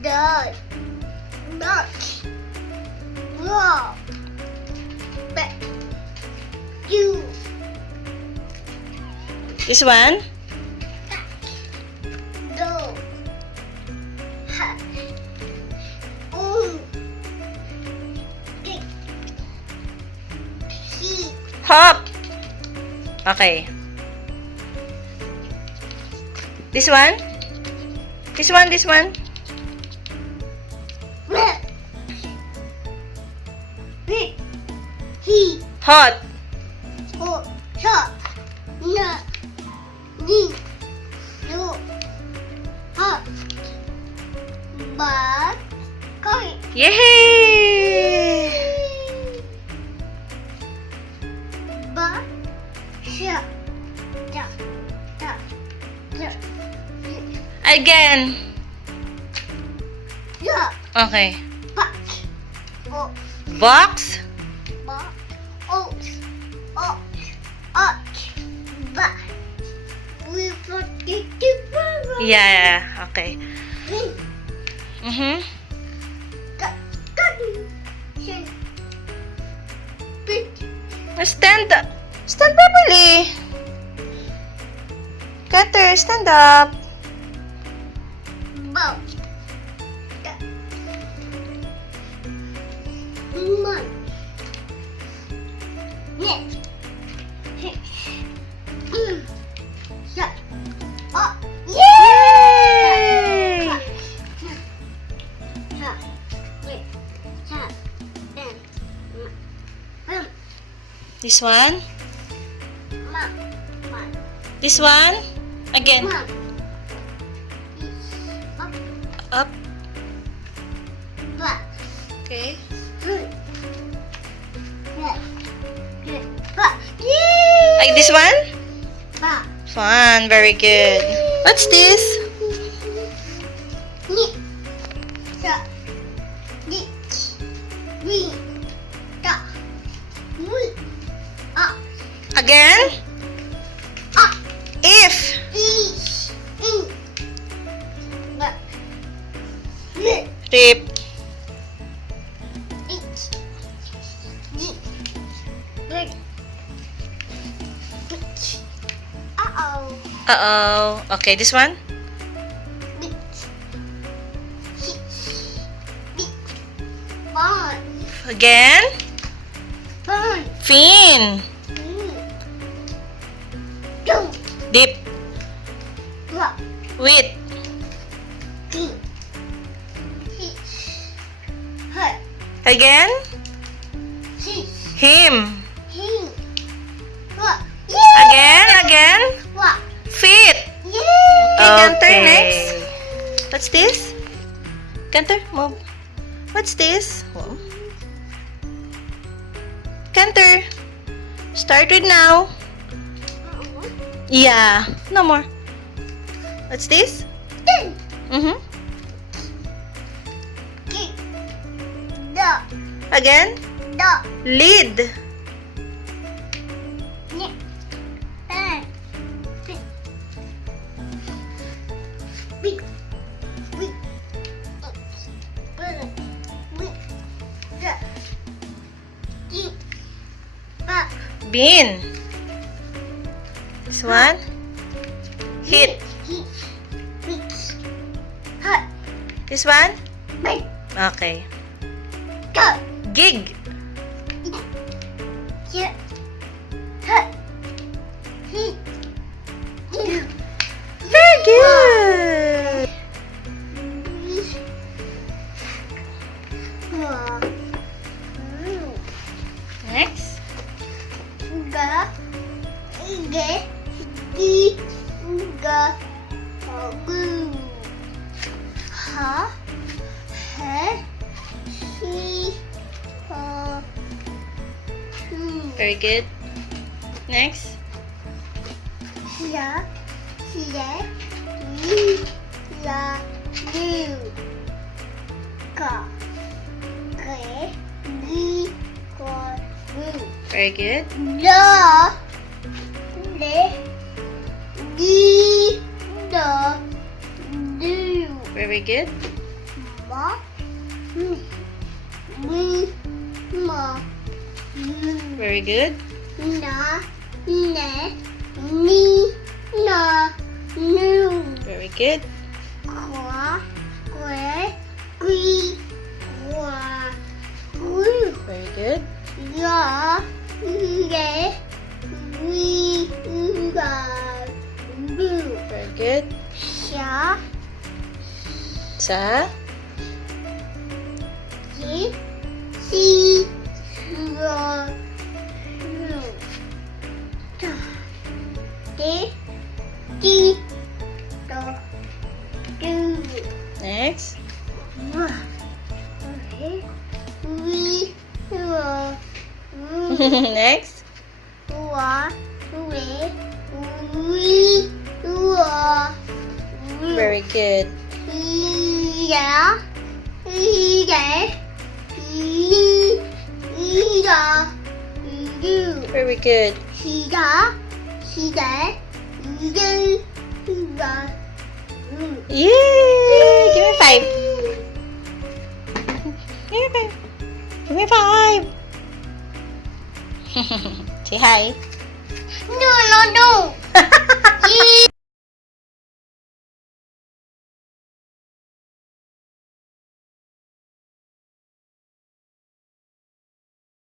The duck. Wow. But you. This one? Do. Ha. He. Hop. Okay. This one? This one, this one? He. Hot. Ho. Shot. Na. Ni. You. Ha. Ba. Koi. Yay! Ba. Sha. Da. Da. Da. Again. Ya. Okay. Ba. O. Box. Ba. O. O. O. Ba. We put it together. Yeah, okay. Mm-hmm. Stand up. Stand properly. Cutter, stand up. Bow. Man. Net. Yeah. Oh, Yay! This one? This one? Again. Up. Okay. Like this one? Fun. Very good. What's this? Again? If. Rip. Uh-oh. Okay, this one? Again? Fin. Dip. With. Again? Him. Again? Feet. Okay, Gunter, next. What's this? Gunter, move. What's this? Oh. Gunter, start with now. Yeah, no more. What's this? Mm-hmm. Again? Lid. Bean. This one? Hit. This one? Okay. Gig. Very good. Next. Very good. Next. Very good. Very good. ba, mi, ma, Very good. na, ne, ni, na, nu, Very good. qua, que, qui, qua, quy, Very good. ga, ge, we, ga, bu, Very good. sha, Sa. ji, si, ra, ru, da, de, di, da, do, Next. ra, re, we, ra, ru, Next. wa, re, we, ra, ru. Very good. Yeah. Yeah. Yeah. Do. Very good. Sida. Sida. Do. Yay! Give me 5. Give me 5. Give me 5. Say hi. No, no, no.